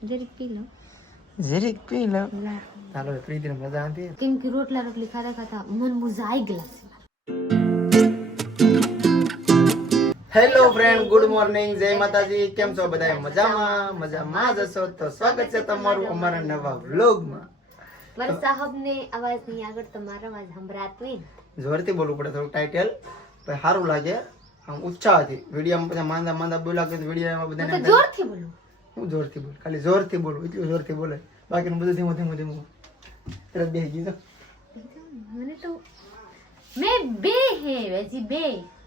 જરીક પી લો. જરીક પી લો. લા. ચાલો પ્રીતિને મજા આવતી. કેમ કે રોટલા રોટલી ખાતા ખાતા મન મુઝા આવી ગયેલા છે. હેલો ફ્રેન્ડ, ગુડ મોર્નિંગ, જય માતાજી. કેમ છો બધા? મજામાં જ હશો તો સ્વાગત છે તમારું અમારા નવા વ્લોગમાં. મારા સાહેબને અવાજ નહીં આગળ તમારો અવાજ સંભળાતો હોય ને. જોરથી બોલવું પડે, થોડું ટાઇટલ પછી સારું લાગે. આમ ઉત્સાહથી વિડીયોમાં પછી માંદા બોલા કે વિડીયોમાં તો બધાને જોરથી બોલો. હું જોરથી બોલ, ખાલી જોરથી બોલું, એટલું જોરથી બોલે, બાકીનું બધું ધીમું તરત બેસી ગયું. મને તો મેં બે હે હજી બે.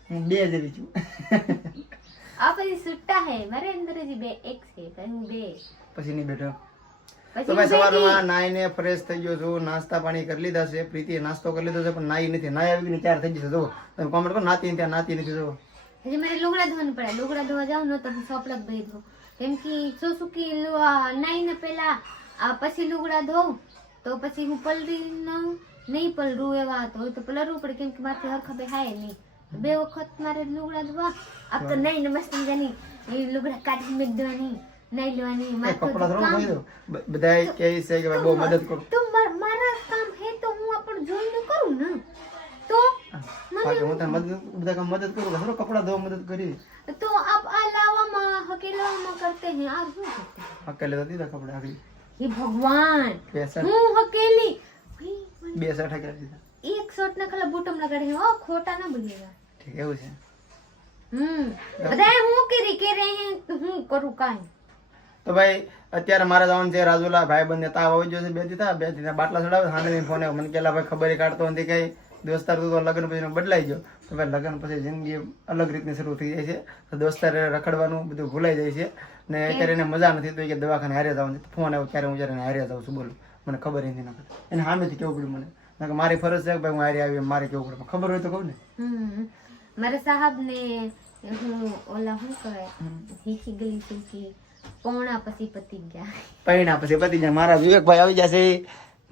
હું બે જેવી છું. આ પછી સુટ્ટા હે મારે અંદર હજી બે એક છે પણ હું બે. પછી નહીં બેઠો. પછી તો ભાઈ સવારમાં નાઈને ફ્રેશ થઈ ગયો છું, નાસ્તા પાણી કરી લીધા છે. પ્રીતિએ નાસ્તો કરી લીધો છે પણ નાઈ નથી. નાઈ આવી ગઈ 4 થઈ જશે. જો તમે કોમેન્ટ કરો નાતી ત્યાં નાતી નથી. જો હજી મારે લુગડા ધોવાનું પડે. લુગડા ધોવા જાવ ને તો હું સોપડા ભાઈ ધો. કેમ કે સુસુકી નાઈને પેલા પછી લુગડા ધોઉં તો પછી હું પલરી નહીં પલરું એવા તો પલરવું પડે કેમ કે માથે હરખા બેહાય નહીં. બે વખત મારે લુગડા ધોવા. આપ તો નહીં મસ્ત મજાની એ લુગડા કાઢી મેક દેવાની નહીં લેવાની. કપડા ધોવાનું કહી દો. બધા કહે છે કે ભાઈ બહુ મદદ કરો. તો મારા કામ હે તો હું આપણ જોઈને કરું ને તો બાકી હું તને બધા કામ મદદ કરું. હરો કપડા ધોવા મદદ કરી तो आप अलावा हकेलावा करते हैं आप શું કરते हैं? અકેલે તો દીધા કપડા આગળ हे भगवान બે શર્ટ હું હકેલી બે શર્ટ હકેલા દીધા. એક શર્ટ ના ખાલી બોટમ લગાડી ઓ ખોટા ના બનેગા. ઠીક એવું છે. બધા હું કરી કે રહે हैं तो હું કરું કાઈ. તો ભાઈ અત્યારે મારે જવાનું છે રાજુલા. ભાઈબંધને તાવ આવી ગયો છે. બે થી બાટલા ચડાવે. સાંજે ફોન આવ્યો મને કેલા ભાઈ ખબર કાઢતો નથી કઈ દોસ્તાર તો લગ્ન પછી બદલાઈ ગયો. તો ભાઈ લગ્ન પછી જિંદગી અલગ રીતની શરૂ થઈ જાય છે. તો દોસ્તાર રખડવાનું બધું ભૂલાઈ જાય છે ને અત્યારે એને મજા નથી તો કે દવાખાને હારે જવાનું છે. ફોન આવ્યો ક્યારે હું જ્યારે હારે જાઉં છું. બોલું મને ખબર નથી ના એને સામેથી કેવું પડ્યું મને. મારી ફરજ છે કે ભાઈ હું હારે આવી મારે કેવું પડે. ખબર હોય તો કહું ને. મારા સાહેબ ને હું ઓલા શું કહે હીખી ગલી છે પોણા પછી પતી ગયા. પૈણા પછી પતી ગયા. મારા વિવેકભાઈ આવી જશે.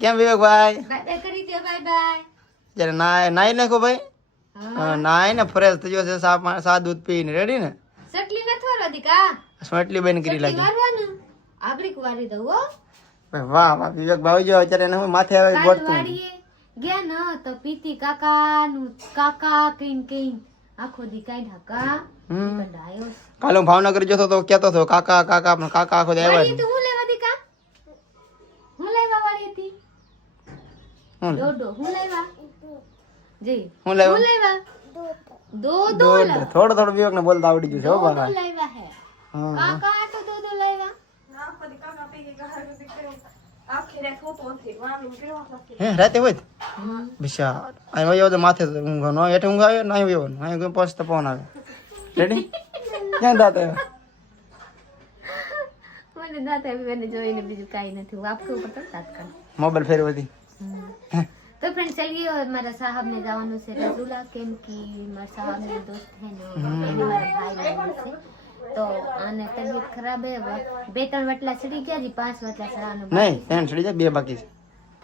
કેમ વિવેકભાઈ? બાય કરી દો. Bye bye. જયારે નાઈ નાખો ભાઈ. નાઈ ને ફ્રેશ થઈ ગયો છે. સા દૂધ પીને રેડી ને. સટલી ન થોરો દીકા સ્માર્ટલી બેન કરી લાગી. વારવાનું આગળી વારી દઉં હો. વાહ વાહ વિવેકભાઈ જો અત્યારે એને હું માથે આવે ગોતતું. વાડીએ ગયા ન તો પીતી કાકા નું કાકા કઈ આખો દી કાઢ્યા કા કઢાયો. કાલે હું ભાવનગર જતો તો કેતો હતો કાકા કાકા પણ કાકા આખો દે આવ્યા વાળી તો હું લેવા દીકા હું લેવા વાળી હતી દોડો હું લેવા જી હું લેવા હું લેવા દો થોડો થોડો વિવેક ને બોલતા આવડી ગયું છે હો બાબા. લેવા હે કાકા તો દો લેવા હે રાતે હોય વિશાળ આવ્યો તો માથે ઊંઘ નો હેઠે ઊંઘ આવે ના આવ્યો ને અહીં પોસ્ટ પવન આવે રેડી ક્યાં દાત આવ્યો. મને દાંત આવી મને જોઈને બીજું કાઈ નથી હું આપકો ઉપર તાત્કાલ મોબાઈલ ફેરવતી. तो फ्रेंड चलिए हमारा साहब ने जवानों से रजूला केम की हमारे साहब ने दोस्त है ना हमारे भाई बहन से तो आने तबीयत खराब है 2-3 वटला चढ़ी गया जी 5 वटला चढ़ाने નહીં 3 ચડી જાય 2 બાકી છે.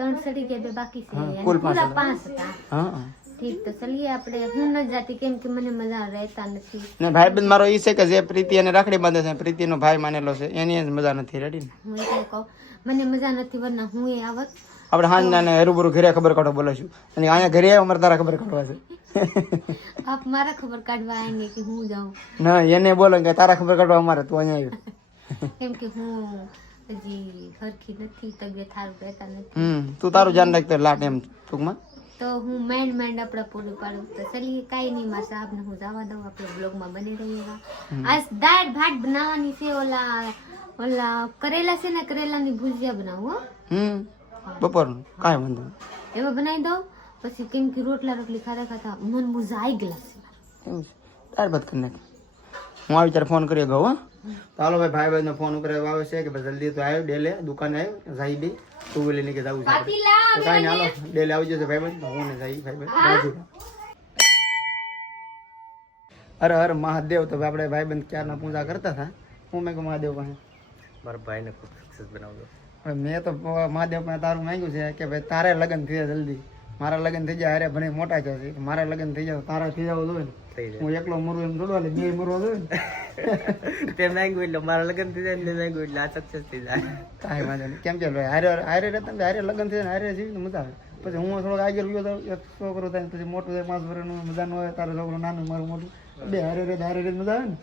3 चढ़ी गया 2 बाकी से यानी कुल पूरा 5 5 था. હા ठीक तो चलिए આપણે હું ન જાતી કેમ કે મને મજા રહેતા નથી. ને ભાઈબંધ મારો ઈ છે કે જે પ્રીતિ અને રાખડી બાંધે છે પ્રીતિનો ભાઈ માનેલો છે એની જ મજા નથી રેડી ને. હું એટલે કહું મને મજા નથી વરના હું એ આવત આપણે હાંજના ને હરુબરુ ઘરે ખબર કાઢો બોલાશું અને અહીંયા ઘરે આવ્યો મારે તારા ખબર કાઢવા છે. આપ મારા ખબર કાઢવા આएंगे કે હું જાઉં ના એને બોલો કે તારા ખબર કાઢવા અમારે તું અહીંયા આવ્યો. કેમ કે હું હજી હરખી નથી તબિયત સારું રહેતા નથી. તું તારું ધ્યાન રાખતો લાટ એમ ટૂંકમાં. તો હું મેન્ડ આપણા પૂરું પાડું તો ચલીએ કાંઈ નહીં મારા સાહેબને હું જવા દઉં આપણે બ્લોગમાં બની રહીએगा. આજ દાળ ભાત બનાવવાની છે. ઓલા કરેલા છે ને કરેલાની ભુજિયા બનાવું બપોરનું કાંઈ વાંધો નહીં. એમાં બનાવી દઉં પછી કેમ કે રોટલા રોટલી ખાતા ખાતા મન મુઝા આવી ગયેલા છે. એવું છે તાર બાદ કરી નાખ. હું આવી ત્યારે ફોન કરી ગયો. હા ચાલો ભાઈ ભાઈ ભાઈ ફોન ઉપર આવે છે કે ભાઈ જલ્દી તો આવ્યો ડેલે દુકાને આવ્યો જાય બી ટુ વ્હીલર ની કે જવું છે તો કાંઈ ના હાલો ડેલે આવી જશે ભાઈ ભાઈ હું ને જાય ભાઈ ભાઈ. અરે હર મહાદેવ. તો આપણે ભાઈબંધ ક્યારના પૂજા કરતા હતા. હું મેં કહું મહાદેવ પાસે મારા ભાઈને ખૂબ સક્સેસ બનાવજો. હવે મેં તો મહાદેવ પાસે તારું માંગ્યું છે કે ભાઈ તારે લગ્ન થયા જલ્દી મારા લગ્ન થઈ જાય અરે ભણે મોટા છે મારા લગ્ન થઈ જાય તારા થઈ જવું જોઈએ ને હું એકલો મરું એમ થોડું હાલે બે મરવા જોઈએ ને તે માંગ્યું એટલે મારા લગ્ન થઈ જાય ને માંગ્યું એટલે આ સક્સેસ થઈ જાય કાંઈ વાંધો નહીં કેમ ચાલો હારે હારે રહેતા ને હારે લગ્ન થઈ જાય હારે જીવી મજા આવે પછી હું થોડોક આગળ ગયો તો એક છોકરો થાય પછી મોટું થાય 5 વર્ષનું મજા ન હોય તારો છોકરો નાનું મારું મોટું બે હારે રહે મજા આવે ને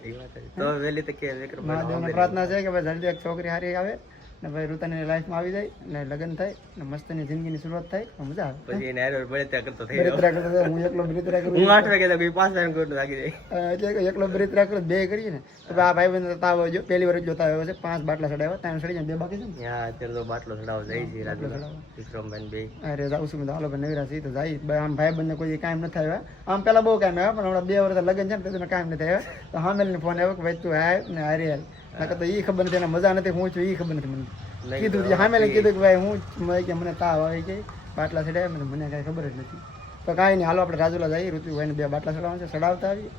તો વહેલી તકે વિક્રમ મહાદેવને પ્રાર્થના છે કે ભાઈ જલ્દી એક છોકરી હારી આવે ને ભાઈ ઋતાની લાઈફમાં આવી જાય ને લગ્ન થાય ને મસ્તની જિંદગીની શરૂઆત થાય તો મજા આવે પછી એને હારે બળતરા કરતો થઈ બળતરા કરતો થાય, હું એકલો બળતરા કરું હું 8 વાગે તો કોઈ 5 વાગે કોટ લાગી જાય એટલે કે એકલો બળતરા કરું બે કરીએ ને તો આ ભાઈ બંધ તાવ જો પહેલી વાર જોતા આવ્યો છે 5 બાટલા ચડાવ્યા ત્યાં સડી જાય 2 બાકી છે ને હા અત્યારે તો બાટલો ચડાવ જાય છે રાજુલા વિક્રમભાઈ બે અરે જાઉં છું હાલો ભાઈ નવીરા છે તો જાય આમ ભાઈ બંને કોઈ કામ નથી આવ્યા આમ પેલા બહુ કામ આવ્યા પણ હમણાં 2 વર્ષ લગ્ન છે ને તો કામ નથી આવ્યા તો હામેલને ફોન આવ્યો કે ભાઈ તું હાય ને હારી હાલ નકર તો એ ખબર નથી એને મજા નથી હું છું એ ખબર નથી મને કીધું હામેલે કીધું કે ભાઈ હું કે મને તાવ આવે કે બાટલા ચડાવ્યા મને કાંઈ ખબર જ નથી તો કાંઈ નહીં હાલો આપણે રાજુલા જઈએ ઋતુભાઈને 2 બાટલા ચડાવવા છે ચડાવતા આવીએ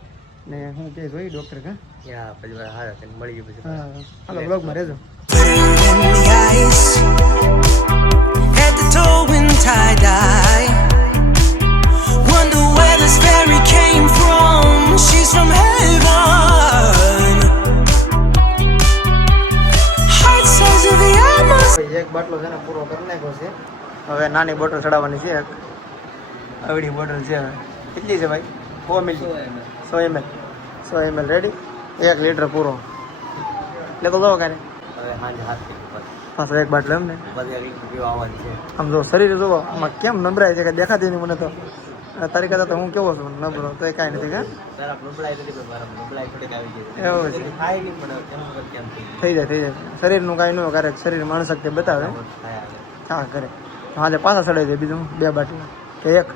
ને હું કે જોઈ ડૉક્ટર હા હા પછી વાર હારા થઈને મળી ગયું પછી હા હાલો બ્લોગમાં રહેજો in the ice, head to toe in tie-dye. Wonder where this fairy came from. She's from heaven. Heart size of the atmosphere. એક બાટલો છે ને પૂરો કરી નાખ્યો છે હવે નાની બોટલ ચડાવવાની છે એક આવડી બોટલ છે હવે કેટલી છે ભાઈ 4 ml 100 ml રેડી 1 લીટર પૂરો એટલે તો લો કાને હવે સાંજે 7 વાગે પાછો એક બાટલો એમ ને પછી એક પીવા આવવાની છે આમ જો શરીર જોવો આમાં કેમ નબળાય છે કે દેખાતી નહીં મને તો તારી કરતા તો હું કેવો છું નબળો તો એ કાંઈ નથી કે તારા નબળાઈ નથી પણ મારા નબળાઈ થોડીક આવી ગઈ એવું છે ખાઈ નહીં પણ કેમ ખબર કેમ થઈ જાય શરીરનું કાંઈ ન હોય ક્યારેક શરીર માણસ શક્તિ બતાવે થાય હા કરે આજે પાછા ચડાવી દે બીજું 2 બાટલા કે એક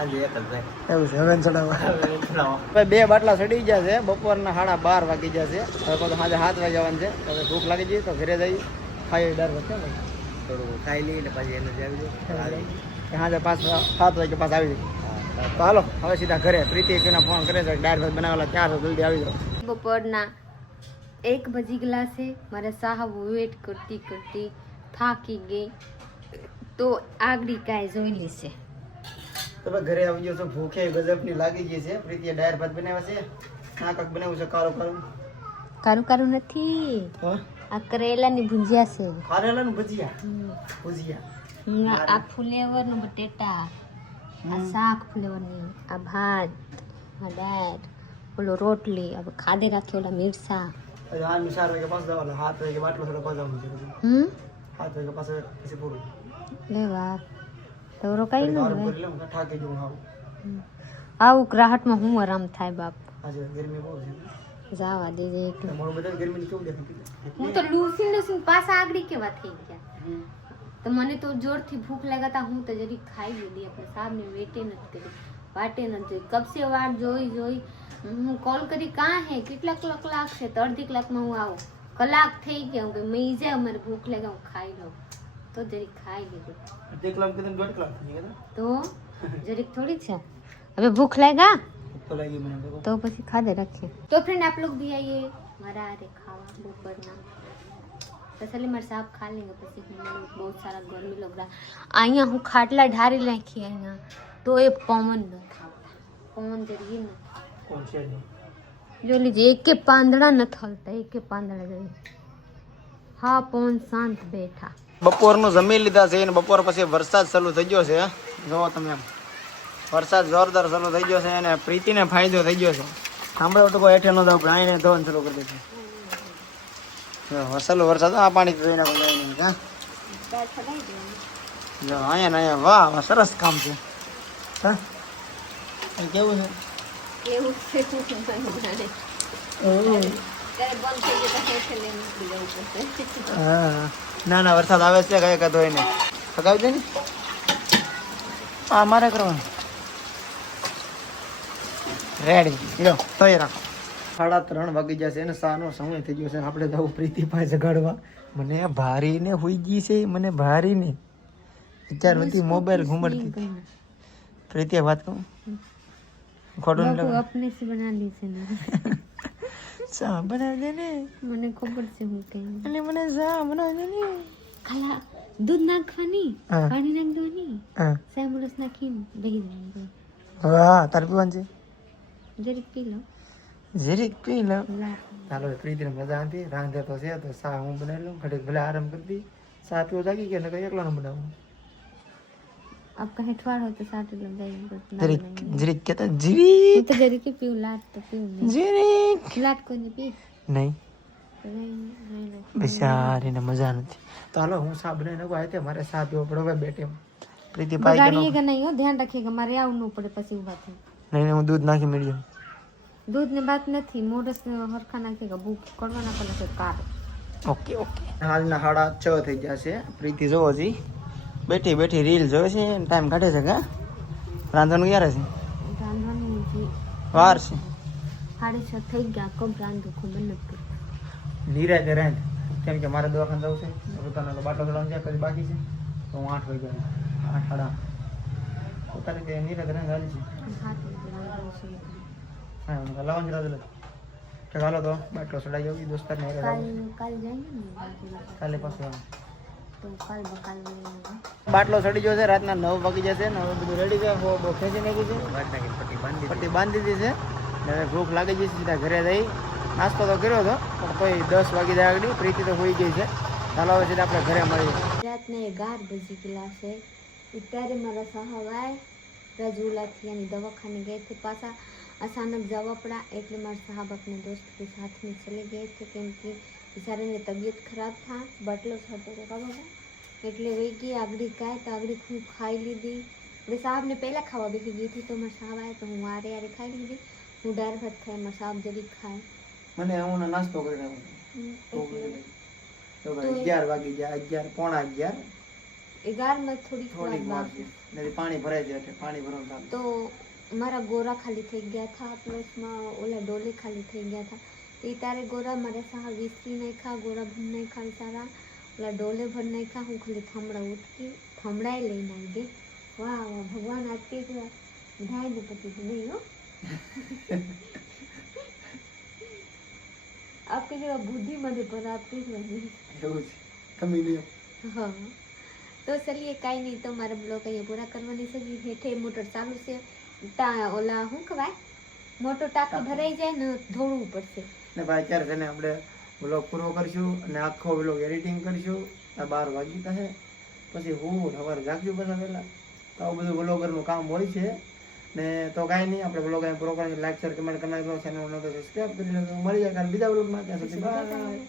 આજે એક જ જાય એવું છે હવે ચડાવવા હવે ચડાવો ભાઈ 2 બાટલા ચડી ગયા છે બપોરના 12:30 વાગી ગયા છે હવે પાછું સાંજે 7 વાગે આવવાનું છે હવે ભૂખ લાગી જઈએ તો ઘરે જઈએ ખાઈ દર વખતે થોડું ખાઈ લઈએ ને પછી એને જ આવી જાય સાંજે 7 વાગે પાછા આવી જાય તો હાલો હવે સીધા ઘરે પ્રીતિ કોઈના ફોન કરે છે ડાયર ભાત બનાવેલા ત્યાં જલ્દી આવી જાઓ બપોરના 1 બજી ગયેલા છે મારે સાહબ વેટ કરતી કરતી થાકી ગઈ તો આગળ કાંઈ જોઈ લેશે તો ભાઈ ઘરે આવી ગયો છો ભૂખે ગજબની લાગી ગઈ છે પ્રીતિએ ડાયર ભાત બનાવ્યા છે ના કાંક બનાવ્યું છે કારું કારું કારું નથી હા આ કરેલાની ભુંજિયા છે કારેલાનું ભજીયા આ ફુલેવરનું બટેટા આ શાક ફુલેવરની આ ભાત આ દાળ ઓલો રોટલી હવે ખાધે રાખી ઓલા મિરસા હવે હાલ 4 વાગે પાછું જવાનું 7 વાગે બાટલો થોડો પાછું છે 7 વાગે પાછું પછી પૂરું લેવા તો રોકાઈ ન ગારું હોય કરી લઉં થાકી જવું હાવ આવું ગ્રાહટમાં હું આરામ થાય બાપ આજે ગરમી બહુ છે જાવા દેજે એક તમારું બધા ગરમીની કેવું દેખાતું હું તો લૂસી પાછા આગળ કેવા થઈ ગયા તો મને તો જોરથી ભૂખ લગાતા હું તો જરી ખાઈ લીધી આપણે સાહેબને વેટે નથી કરી વાટે નથી કબ સે વાર જોઈ હું કોલ કરી કાં હે કેટલા કલાક લાગશે તો અડધી કલાકમાં હું આવું કલાક થઈ ગયા હું કે મેં જાય અમારે ભૂખ લાગે હું ખાઈ લઉં તો જરીક ખાઈ લીધું 1 કલાક કીધું 1.5 કલાક થઈ ગયા તો જરીક થોડી છે હવે ભૂખ લાગ્યા તો લાગી મને तो પછી ખાધे रखे तो फ्रेंड आप लोग भी आइए हमारा अरे खावा दोपहर तसली मारे साहब खा लेंगे પછી हम लोग बहुत सारा गर्मी लग रहा અહીંયા હું ખાટલા ઢારી નાખી અહીંયા તો એ પવન ન થાતા પવન જરી ન કોણ છે જો લીજે એકે પાંદડા ન થલતા એકે પાંદડા જઈ હા પવન શાંત બેઠા બપોરનું જમી લીધા છે અને બપોર પછી વરસાદ ચાલુ થઈ ગયો છે જોવો તમે વરસાદ જોરદાર ચાલુ થઈ ગયો છે અને પ્રીતિને ફાયદો થઈ ગયો છે સાંભળો તો કોઈ હેઠે ન જાવ પણ આઈને ધોવાનું ચાલુ કરી દીધું ચાલુ વરસાદ આ પાણી જોઈ નાખો હા જો અહીંયા ને અહીંયા વાહ સરસ કામ છે હા કેવું છે કેવું છે હા ના ના વરસાદ આવે છે કઈ કદો એને થકાવી દે ને આ મારે કરવાનું રેડી લો તોય રાખો 3:30 વાગી જશે અને સાનો સમય થઈ ગયો છે આપણે જવું પ્રીતિ પાસે જગાડવા મને ભારી ને હોઈ ગઈ છે મને ભારી ને વિચાર નથી મોબાઈલ ઘુમડતી પ્રીતિ વાત કહું ખોટું ન લાગે अपने से बना ली से ना ચા બનાવી દે ને મને ખબર છે હું કઈ અને મને ચા બનાવી દે ને ખાલા દૂધ નાખવાની, હા. પાણી નાખ દેવાની, હા સેમરસ નાખીને બેહી જવાનું. હા તારે પીવાનું છે જરીક પી લો. જરીક પી લો લા. ચાલો પ્રીતિને મજા આવતી રાંધે તો છે તો સા હું બનાવી લઉં ઘડીક ભલે આરામ કરતી સા પીવો જાગી કે નકર એકલાનો બનાવું अब कहीं ठवाड़ हो तो साथ लग जाएंगे. જરીક જરીક કેતા જરીક હું તો જરીક ही પીવું, લાટ તો પીવું નહીં. જરીક લાટ કોઈને પી નહીં નહીં. બિચારીને મજા નથી તો હાલો હું સા બનાવી નાખું આ તે મારે સા પીવો પડે હવે બેઠે પ્રીતિ પાઈ કે બગાડીએगा नहीं हो, ध्यान रखिएगा, मारे आવું ન પડે પછી ઉભા થઈ. નહીં હું દૂધ નાખી મેળ્યો दूध ने बात નથી, મોરસ ને હરખા નાખેગા, ભૂખ કડવા નાખવાના છે કાર. ઓકે ઓકે હાલના 6:30 થઈ ગયા છે પ્રીતિ જોવો જી બેઠી બેઠી રીલ જોવે છે ટાઈમ કાઢે છે કા રાંધવાનું ક્યારે છે રાંધવાનું હજી વાર છે 6:30 થઈ ગયા, કબ રાંધું ખબર નથી. નિરાતે રાંધ કેમ કે મારે દવાખાને જવું છે પોતાનો બાટલો ચડાવવાનો છે પછી બાકી છે તો હું 8 વાગે 8 પોતાને કે નિરાતે રાંધ હાલી છે હા હું લાવવાનું છે રાંધેલું કે હાલો તો બાટલો ચડાવી આવી દોસ્તારને હારે કાલ રાંધ. કાલ જાएंगे ને કાલે પાછું આવું. તો કાલ બકાલ લઈને બાટલો ચડી ગયો છે રાતના 9 વાગી જશે ને હવે બધું રેડી છે બહુ ખેંચી નાખી છે વાત નાખીને પટ્ટી બાંધી પટ્ટી બાંધી દીધી છે ને હવે ભૂખ લાગી જશે સીધા ઘરે જઈ નાસ્તો તો કર્યો હતો પણ કોઈ 10 વાગી જાય આગળ પ્રીતિ તો હોઈ ગઈ છે ચાલો હવે સીધા આપણે ઘરે મળીએ રાતને 11 બજી ગયેલા છે. ત્યારે મારા સાહવાય રાજુલાથી यानी दवाखाने गए थे, पासा अचानक जवा पड़ा એટલે મારા સાहब अपने दोस्त के साथ में चले गए थे क्योंकि बेचारे ने तबीयत खराब था, बाटलो छातो तो खबर એટલે વહી ગઈ. આગળી કાંઈ તો આગળી ખૂબ ખાઈ લીધી. એટલે સાહેબ ને પહેલાં ખાવા બેસી ગઈ હતી તો મારા સાહેબ આવ્યા તો હું આરે આરે ખાઈ લીધી. હું દાળ ભાત ખાઈ, મારા સાહેબ જરીક ખાય. મને હું નાસ્તો કરીને તો 11 વાગી ગયા 11 પોણા 11 11 થોડીક થોડીક વાર વાર છે ને પાણી ભરાઈ જાય એટલે પાણી ભરવાનું ચાલુ તો મારા ગોરા ખાલી થઈ ગયા था, પ્લસમાં ઓલા ડોલે ખાલી થઈ ગયા था. એ તારે ગોરા મારા સાહેબ વિસરી નહીં ખા, ગોરા ભર નહીં ખા સારા, ઓલા ડોલે ભર નહીં ખા. હું ખાલી થમડા ઉઠકી થમડાએ લઈને આવી ગઈ. વાહ વાહ ભગવાન આજથી જ ઢાઈ દે પછી નહીં હો. आपकी जगह बुद्धि मध्य पर आपकी नहीं. એવું છે કમી નહીં हाँ तो चलिए काई नहीं, तो मारा ब्लॉग अहीं पूरा करवानी છે. हेठे मोटर चालू છે, ઓલા શું કહેવાય મોટો ટાંકો ભરાઈ જાય ને ધોળવું પડશે. ને ભાઈ અત્યારે છે ને આપણે વ્લોગ પૂરો કરશું અને આખો વ્લોગ એડિટિંગ કરશું. આ 12 વાગી થશે પછી હું સવારે જાગશું પાછા પહેલાં તો આવું બધું વ્લોગરનું કામ હોય છે. ને તો કાંઈ નહીં આપણે વ્લોગ અહીં પૂરો કરીએ. લાઈક શેર કમેન્ટ કરી નાખજો, ચેનલ નો તો સબસ્ક્રાઈબ કરી નાખજો. મળી જાય કાલે બીજા વ્લોગમાં. ત્યાં સુધી બાય.